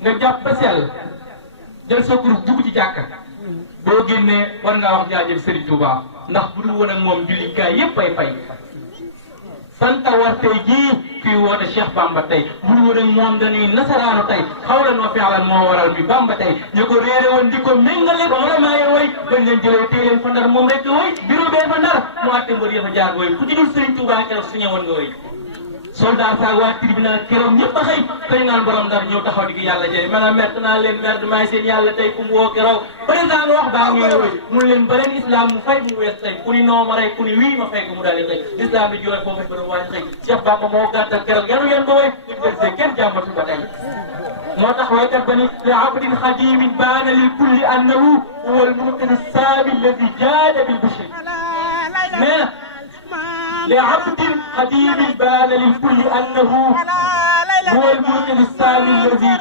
nga jàpp ba sell jël sa kurus dugg ci jàkka boo génnee war ngaa wax jaajëf Serigne Touba ndax bu dul woon ak moom jullikaay yépp ay fay santa war tey jii kuy woote Cheikh Bamba tey bu dul woon ak moom dañuy nasaraanu tey xawlan wa fi'lan moo waral mi Bamba tey ñu ko réere woon di ko méngale wala maa ngi woy bañ leen jëlee tey leen fa ndar moom rek woy bureau bee fa ndar mu àtte mbër ya fa jaar woy ku ci dul Serigne Touba keroog su ñëwoon nga woy soldat saag waa tribunal keroog ñëpp a xëy xëy naan borom ndar ñëw taxaw di ko yàlla jëlee ma nga merte naa leen merde maay seen yàlla tey ku mu woo keroog président wax baa ngi woy mun leen ba leen islam mu fay mu wees tey ku ni noo ma rey ku ni wii ma fay ko mu daal di xëy islam bi jooy foofu bëri waa xëy Cheikh Bamba moo gàttal keroog yanu ngeen ko woy buñ desee kenn jàmbatu ba tey moo tax waykat ba ni li abdin xadimin baana lil kulli annahu huwa al muqin as-sabi alladi jaada bil bishri mais لعبد قديم بان للكل أنه هو الملك السامي الذي